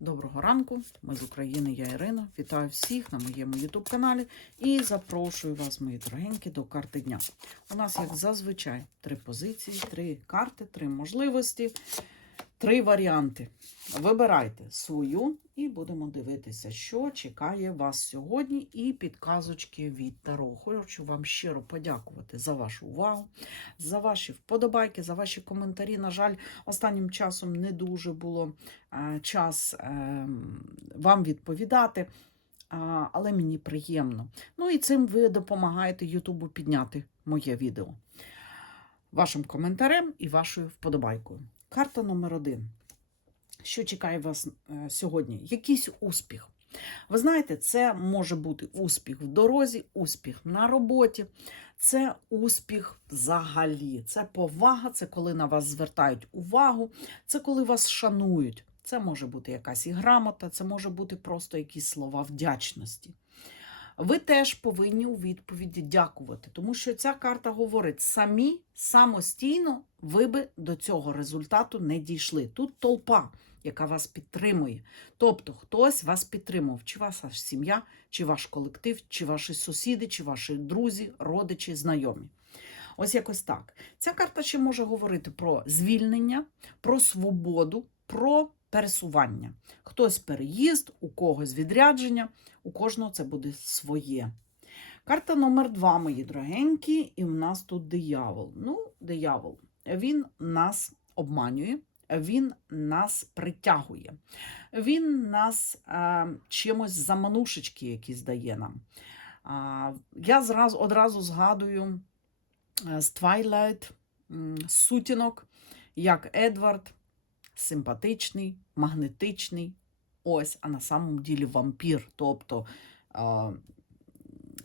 Доброго ранку, ми з України, я Ірина. Вітаю всіх на моєму YouTube каналі і запрошую вас, мої дорогенькі, до карти дня. У нас, як зазвичай, три позиції, три карти, три можливості, три варіанти. Вибирайте свою і будемо дивитися, що чекає вас сьогодні, і підказочки від Таро. Хочу вам щиро подякувати за вашу увагу, за ваші вподобайки, за ваші коментарі. На жаль, останнім часом не дуже було е, час е, вам відповідати, але мені приємно. Ну і цим ви допомагаєте Ютубу підняти моє відео вашим коментарем і вашою вподобайкою. Карта номер один. Що чекає вас е, сьогодні? Якийсь успіх. Ви знаєте, це може бути успіх в дорозі, успіх на роботі, це успіх взагалі. Це повага, це коли на вас звертають увагу, це коли вас шанують. Це може бути якась і грамота, це може бути просто якісь слова вдячності. Ви теж повинні у відповіді дякувати, тому що ця карта говорить: самі самостійно ви би до цього результату не дійшли. Тут толпа, яка вас підтримує. Тобто хтось вас підтримав, чи ваша сім'я, чи ваш колектив, чи ваші сусіди, чи ваші друзі, родичі, знайомі. Ось якось так. Ця карта ще може говорити про звільнення, про свободу, про пересування. Хтось переїзд, у когось відрядження, у кожного це буде своє. Карта номер два, мої дорогенькі, і в нас тут диявол. Ну, диявол, він нас обманює, він нас притягує, він нас е, чимось заманушечки якісь дає нам. А, я зразу, одразу згадую е, з Twilight сутінок, як Едвард симпатичний, магнетичний, ось, а на самом ділі вампір. Тобто, а,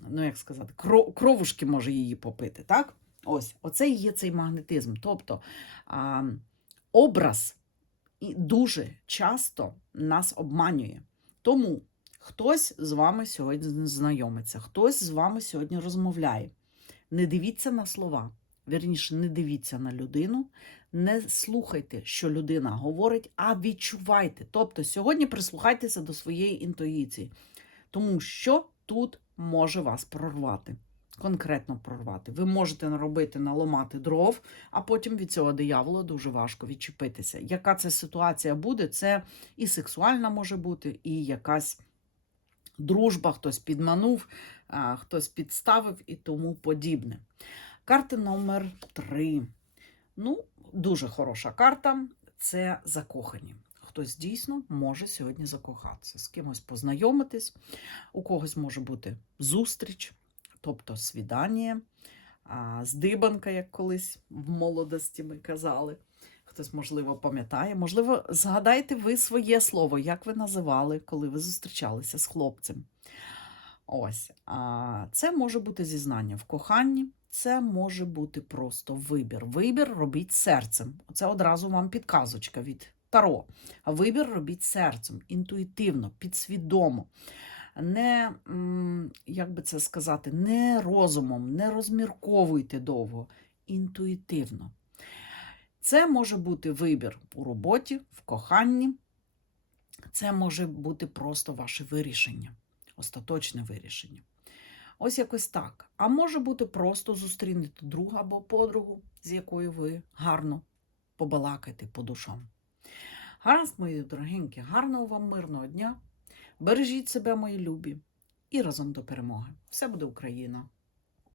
ну як сказати, кров, кровушки може її попити. так? Ось, оце і є цей магнетизм. Тобто а, образ дуже часто нас обманює. Тому хтось з вами сьогодні знайомиться, хтось з вами сьогодні розмовляє. Не дивіться на слова. Вірніше, не дивіться на людину, не слухайте, що людина говорить, а відчувайте. Тобто сьогодні прислухайтеся до своєї інтуїції, тому що тут може вас прорвати. Конкретно прорвати. Ви можете наробити, наламати дров, а потім від цього диявола дуже важко відчепитися. Яка це ситуація буде? Це і сексуальна може бути, і якась дружба, хтось підманув, хтось підставив і тому подібне. Карта номер 3. Ну, дуже хороша карта це закохані. Хтось дійсно може сьогодні закохатися, з кимось познайомитись, у когось може бути зустріч, тобто свідання, здибанка, як колись в молодості ми казали. Хтось, можливо, пам'ятає. Можливо, згадайте ви своє слово, як ви називали, коли ви зустрічалися з хлопцем. Ось. А, Це може бути зізнання в коханні, це може бути просто вибір. Вибір робіть серцем. Це одразу вам підказочка від Таро. Вибір робіть серцем, інтуїтивно, підсвідомо. Не, як би це сказати, не розумом, не розмірковуйте довго, інтуїтивно. Це може бути вибір у роботі, в коханні. Це може бути просто ваше вирішення, остаточне вирішення. Ось якось так. А може бути просто зустрінете друга або подругу, з якою ви гарно побалакаєте по душам. Гаразд, мої дорогенькі, гарного вам мирного дня. Бережіть себе, мої любі, і разом до перемоги. Все буде Україна!